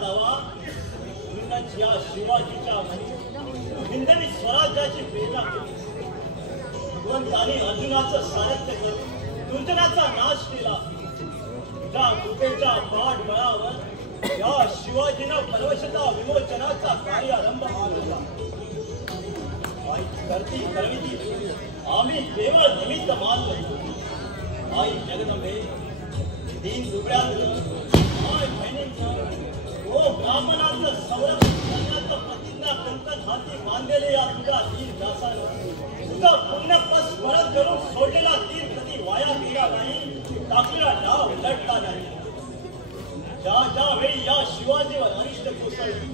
जावा या शिवाजीच्या हिंदवी स्वराज्याची प्रेरणा केली. भगवंताने अर्जुनाचं सारथ्य करून दुर्जनाचा नाश केला. त्या कृपेच्या पाठबळावर या शिवाजीनं परवशता विमोचनाचा कार्यारंभ मानला. करती करविती आम्ही केवळ निमित्त मानलो. आई जगदंबे दीन दुबळ्यांचं माय बहिणींचं ओ ब्राह्मणाचं संरक्षण करण्याचं प्रतिज्ञा कंकण हाती बांधलेले या तुझ्या दीन दासानं तुझा पुण्यपद स्मरण करून सोडलेला तीर कधी वाया गेला नाही, टाकलेला डाव लढला नाही. ज्या वेळी या शिवाजीवर अनिष्ट कोसळली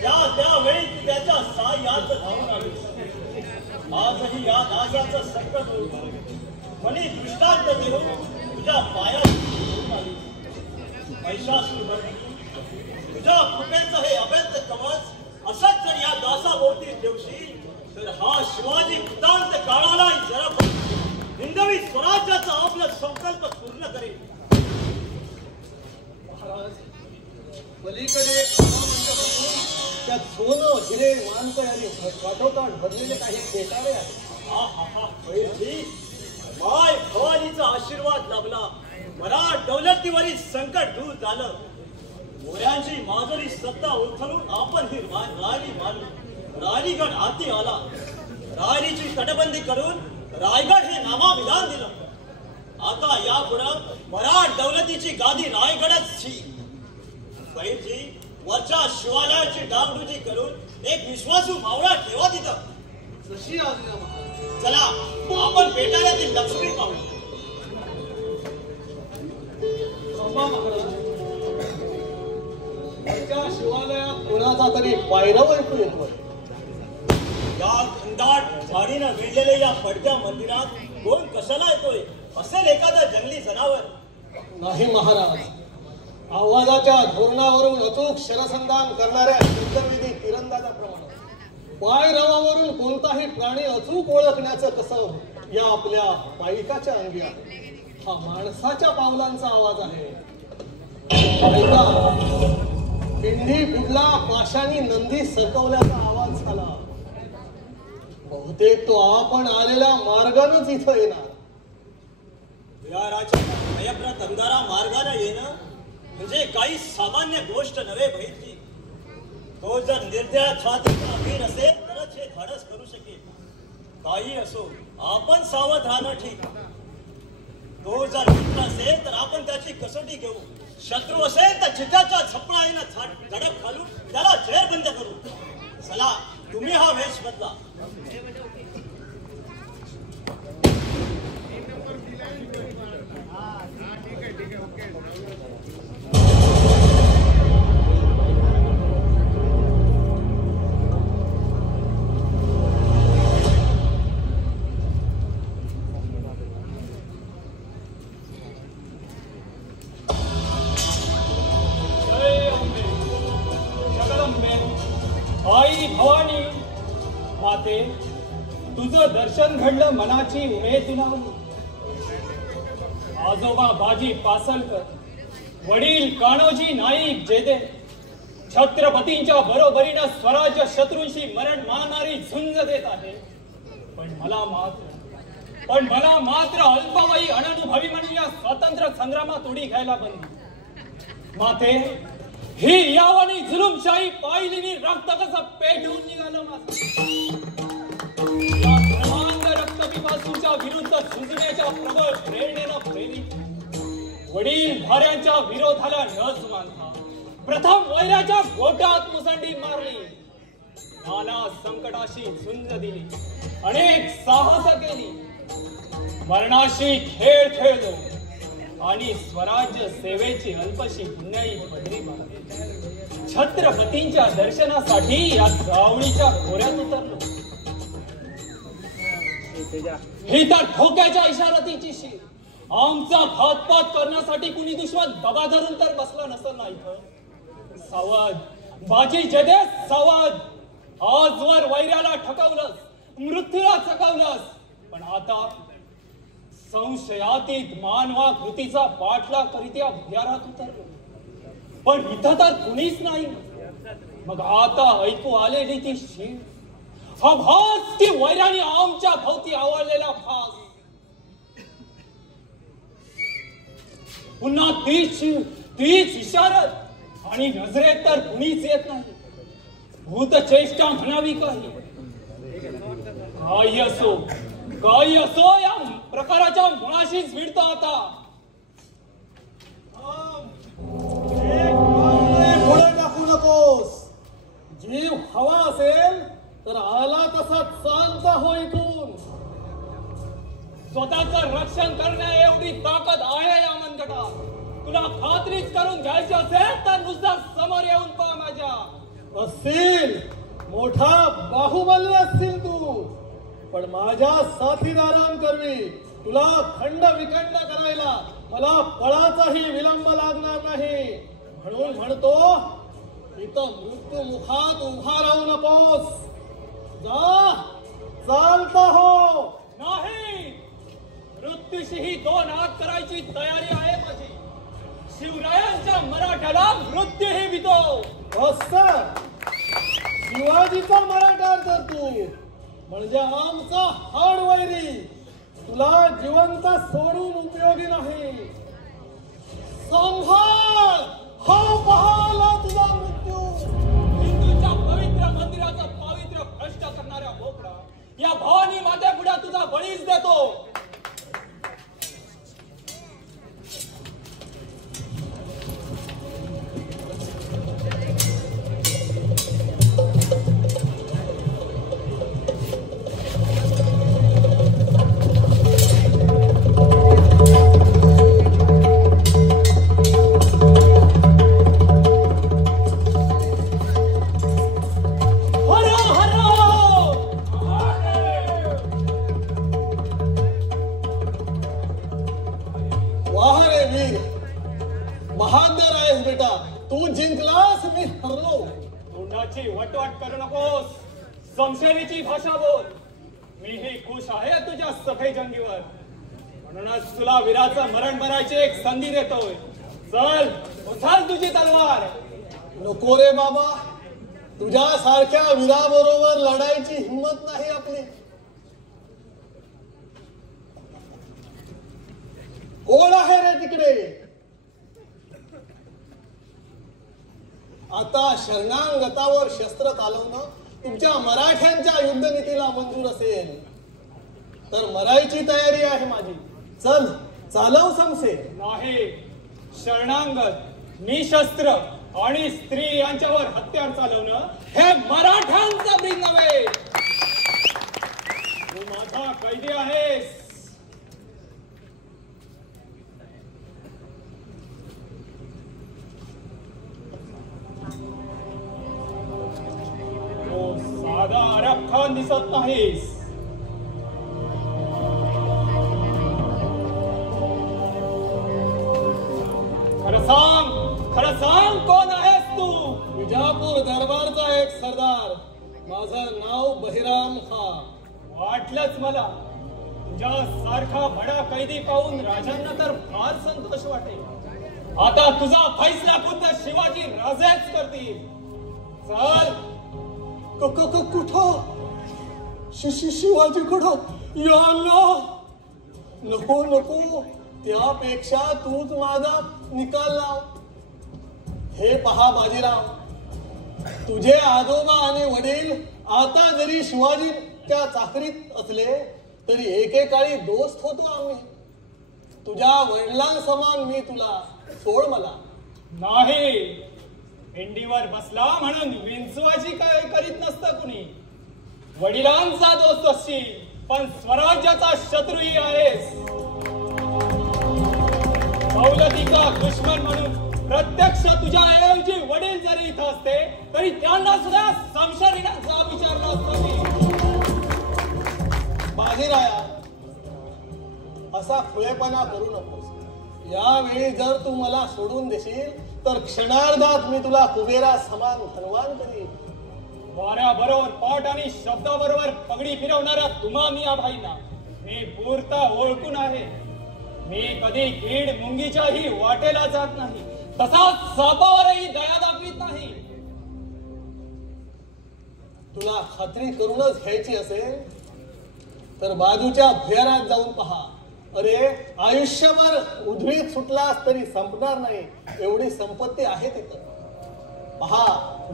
त्यावेळी तू त्याच्या साह्यात धावून आलीस. आजही या दासाचं संकट ओळखून मनी दृष्टांत देऊन तुझ्या पायात महिषासुरमर्दिनी तुझ्या कृपेचं हे अभेद्य कवच असंच जर या दासाभोवती ठेवशील तर हा शिवाजी कृतांत काळाला जरा हिंदवी स्वराज्याचा आपला संकल्प पूर्ण करेल. महाराज पलीकडे त्यात सोनं हिरे मानकं आणि काठोकाठ भरलेले काही पेटारे आहेत. माय भवानीचा आशीर्वाद लाभला. मराठ दौलतीवरील संकट दूर झालं. मोऱ्यांची माजुरी सत्ता उचलून आपण ही राणी मानली. राणीगड हाती आला. राणीची तटबंदी करून रायगड हे नामाभिधान दिलं. आता यापुढं मराठ दौलतीची गादी रायगडच ची. जी वरच्या शिवालयाची डागडुजी करून एक विश्वासू मावळा ठेवा तिथं. जशी आज्ञा महाराज. चला आपण पेटाऱ्यातील लक्ष्मी पाहू. महाराज वरच्या शिवालयात कोणाचा तरी पायरव ऐकू येतोय. या घनदाट झाडीनं वेढलेल्या या पडक्या मंदिरात कोण कशाला येतोय? असेल एखादा जंगली जनावर. नाही महाराज, आवाजाच्या धोरणावरून अचूक शरसंधान करणाऱ्या युद्धविधी तिरंदाजाप्रमाणे पायरवावरून कोणताही प्राणी अचूक ओळखण्याचं कसं या आपल्या पायिकाच्या अंगी आहे. हा माणसाच्या पावलांचा आवाज आहे. पिंडी बुडला, पाशानी नंदी सरकवल्याचा आवाज झाला. बहुतेक तो आपण आलेल्या मार्गानच इथं येणार. विहाराच्या भयप्रत अंधारा मार्गाने येणं म्हणजे काही सामान्य गोष्ट नव्हे बहिर्जी. तो जर निर्दय छातीचा वीर असेल तरच हे धाडस करू शकेल. काही असो आपण सावध राहणं ठीक. तो जर मित्र असेल तर आपण त्याची कसोटी घेऊ. शत्रू असेल तर चिताच्या झपळाईनं झडप घालून त्याला जेरबंद करू. चला तुम्ही हा वेश बदला. आई भवानी माते, तुझं दर्शन घडलं मनाची उमेद दिलावली. आजोबा बाजी पासलकर, वडील कान्होजी नाईक जेदे छत्रपतींच्या बरोबरीनं स्वराज्य शत्रूंशी मरण मारणारी झुंज देत आहे. पण मला मात्र अल्पवयी अननुभवी म्हणून या स्वातंत्र्य संग्रामात उडी घ्यायला बनली. माते, ही यावनी जुलुमशाही पाहिलीनी रक्त कसं पेटून निघालं या धर्मांध रक्तपिपासूच्या विरुद्ध झुंजण्याच्या प्रबळ प्रेरणेनं प्रेरित वडील भाऱ्यांच्या विरोधाला न जुमानता प्रथम वैराच्या गोटात मुसंडी मारली. नाना संकटाशी झुंज दिली, अनेक साहस केली, मरणाशी खेळ खेळलो आणि स्वराज्य सेवेची अल्पशी पुण्याई पदरी मारली. छत्रपतींच्या दर्शनासाठी या जावळीच्या खोऱ्यात उतरलो. ही तर ठोक्याच्या इशारतीची शीर. आमचा घातपात करण्यासाठी कुणी दुश्मन दबा धरून तर बसला नसेल ना इथं. सावध बाजी जदे, सावध. आजवर वैऱ्याला ठकवलंस, मृत्यूला चकवलंस, पण आता संशयातीत मानवा कृतीचा पाठलाग करीत या भुयारात उतरलो. पण इथं तर कुणीच नाही. मग आता ऐकू आलेली ती शीण, हा भास की वैराणी आमच्या भोवती आवळलेला भास, पुन्हा तीच इशारत आणि नजरेत तर कुणीच येत नाही. भूत चेष्टा म्हणावी काही. काही असो या प्रकाराच्या मुळाशीच भिडतो आता. पुढे टाकू नकोस. जीव हवा असेल तर आला तसा चालता हो इथून. स्वतःचं रक्षण करण्या एवढी ताकद आहे या मनगटात. तुला खात्रीच करून घ्यायची असेल तर नुसता समोर येऊन पहा माझ्या. असतील मोठा बाहुबली असतील तू, पण माझ्या साथीदारांकरवी तुला खंड विखंड करायला मला पळाचाही विलंब लागणार नाही. म्हणून म्हणतो इथं मृत्यू मुखात उभा राहू नकोस. जा, चालता हो. नाही, मृत्यूशीही दोन हात करायची तयारी आहे माझी. शिवरायांच्या मराठ्याला मृत्यूही वितो. शिवाजीचा मराठा तर तू म्हणजे आमचा हाडवैरी. तुला जिवंत सोडून उपयोगी नाही. संभाळ, हा पहाला तुझा मृत्यू. हिंदूच्या पवित्र मंदिराचं पावित्र्य भ्रष्ट करणाऱ्या बोकडा या भवानी मातेपुढे तुझा बळीच देतो. संशयीची भाषा बोल. मीही खुश आहे तुझ्या सफेद जंगीवर. म्हणूनच तुला वीराचं मरण भरायची एक संधी देतोय. चल, उचल तुझी तलवार. नको रे बाबा, तुझ्या सारख्या वीराबरोबर लढायची हिंमत नाही आपली. कोण आहे रे तिकडे? आता शरणांगतावर शस्त्र चालवणं तुमच्या मराठ्यांच्या युद्धनीतीला मंजूर असेल तर मरायची तयारी आहे माझी. चल, चालव समसे. नाही, शरणांगत, निशस्त्र आणि स्त्री यांच्यावर हत्यार चालवणं हे मराठ्यांचं ब्रीद नव्हे. तू माझा कैदी आहेस. साधा अरब खान दिसत नाहीस. खरं सांग कोण आहेस तू? विजापूर दरबारचा एक सरदार. माझं नाव बहिराम खा. वाटलंच मला. तुझ्या सारखा भडा कैदी पाहून राजांना तर फार संतोष वाटेल. आता तुझा फैसला खुद्द शिवाजी राजेच करतील. चल. कुठं? शिवाजी कुठं? या नको. त्यापेक्षा तूच माझा निकाल लाव. हे पहा बाजीराव, तुझे आजोबा आणि वडील आता जरी शिवाजीच्या चाकरीत असले तरी एकेकाळी दोस्त होतो आम्ही. तुझ्या वडिलांसमान मी तुला. सोड मला. नाही, इंडीवर बसला म्हणून विंचवाची काय करीत नसतं कुणी. वडिलांचा दोस्त असशील पण स्वराज्याचा शत्रूही आहेस. दौलतीचा दुश्मन म्हणून प्रत्यक्ष तुझ्या ऐवजी वडील जरी इथं असते तरी त्यांना सुद्धा संशयीचा विचारला असता मी. बाजीराया, असा खुळेपणा करू नकोस. यावेळी जर तू मला सोडून देशील तर क्षणार्धात मी तुला कुबेरा समान धनवान करीन. वाऱ्याबरोबर पाठ आणि शब्दाबरोबर पगडी फिरवणाऱ्या तुम्हा मिया भाईंना मी पुरता ओळखून आहे. मी कधी कीड मुंगीच्याही वाटेला जात नाही. तसाच सापावरही दया दाखवीत नाही. तुला खात्री करूनच घ्यायची असेल तर बाजूच्या भुयारात जाऊन पहा. अरे आयुष्यभर उधळीत सुटलास तरी संपणार नाही एवढी संपत्ती आहे तिथं. पहा,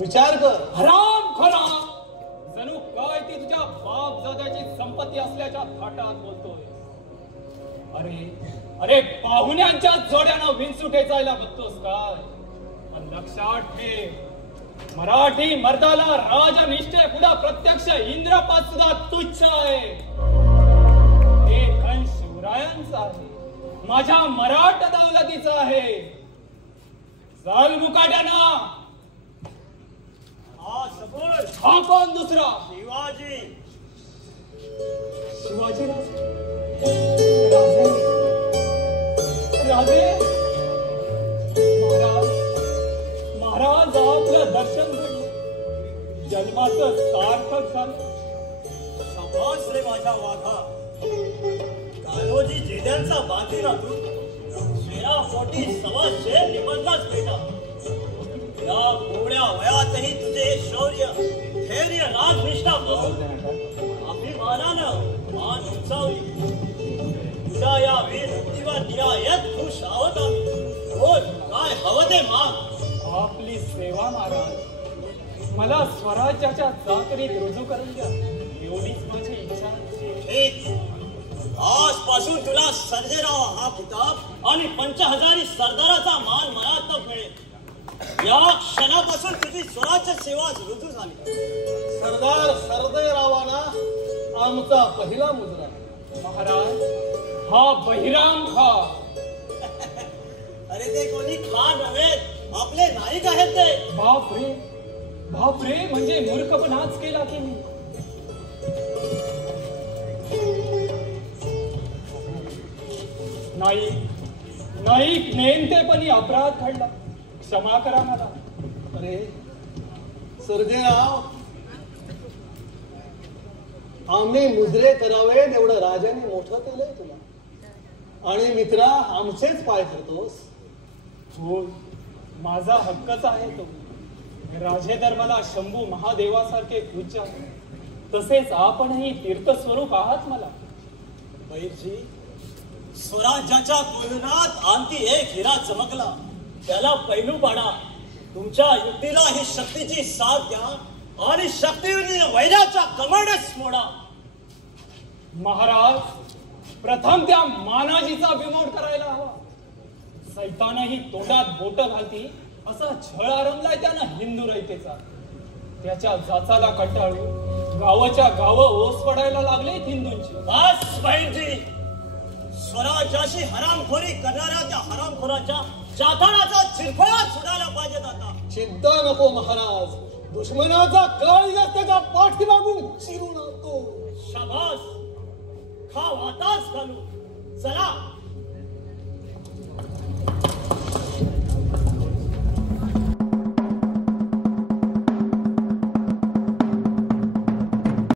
विचार कर. हराम खरा जणू काय ती तुझ्या बाप जात्याची संपत्ती असल्याच्या थाटात बोलतोय. अरे पाहुण्यांच्या जोड्यानं विंचुटे जायला बघतोस काय? पण लक्षात ठेव, मराठी मर्दाला राजनिष्ठे पुढे प्रत्यक्ष इंद्रपात सुद्धा तुच्छ आहे. हे धन शिवरायांचं आहे, माझ्या मराठ दौलतीचं आहे. चाल मुकाट्याना. हा सफर हा कोण दुसरा? शिवाजी. शिवाजी राजे. महाराज आपलं दर्शन घडलं, जन्माचं सार्थक झालं. शाबास रे माझ्या वाघा. कान्होजी जेद्यांचा बाकी ना तू. शेरा पोटी सवा शेर निबंधलाच बेटा. या कोवड्या वयातही तुझे शौर्य, धैर्य, राजनिष्ठा पाहून अभिमानानं मान उंचावली. तुझ्या या वीर मुक्तीवर निरायत खुश आहोत आम्ही. बोल, काय हवं ते माग. आपली सेवा महाराज. मला स्वराज्याच्या चाकरीत रुजू करून द्या एवढीच माझी इच्छा. ठीक, आजपासून तुला सर्जेराव हा किताब आणि 5000 सरदाराचा मान मला आता मिळेल. या क्षणापासून तुझी स्वराज्य सेवा रुजू झाली. सरदार सर्जेरावांना आमचा पहिला मुजरा. महाराज, हा बहिराम खा. अरे ते कोणी खा नव्हे, आपले नाईक आहेत ते. बापरे म्हणजे मूर्खपणाच केला की मी. नाईक नेमतेपणी अपराध घडला, क्षमा करा मला. अरे सर्जेराव, आम्ही मुजरे करावे एवढं राजाने मोठं केलंय तुला, आणि मित्रा आमचेच पाय धरतोस. हो, माझा हक्कच आहे तो. राजे धर्माला शंभू महादेवासारखे पूज्य आहे, तसेच आपणही तीर्थस्वरूप आहात मला. बैरजी, स्वराज्याच्या कोयनात आणखी एक हिरा चमकला. त्याला पैलू पाडा. तुमच्या युक्तीला ही शक्तीची साथ द्या आणि शक्तीने वैराचा कमंडच मोडा. महाराज, प्रथम त्या मानाजीचा बिमोड करायला हवा. सैतानही तोंडात बोट घालती असा छळ आरंभलाय त्यानं हिंदू रयतेचा. त्याच्या जाचाला कंटाळून गावाच्या गावं ओस पडायला लागले हिंदूंची. बस बैरजी, स्वराज्याशी हरामखोरी करणाऱ्या त्या हरामखोराच्या चाथाणाचा चिरफळा सुटायला पाहिजेत आता. चिंता नको महाराज, दुश्मनाचा काळीजा त्याच्या पाठीमागून चिरून आणतो. शाबास, खाव आताच घालू. चला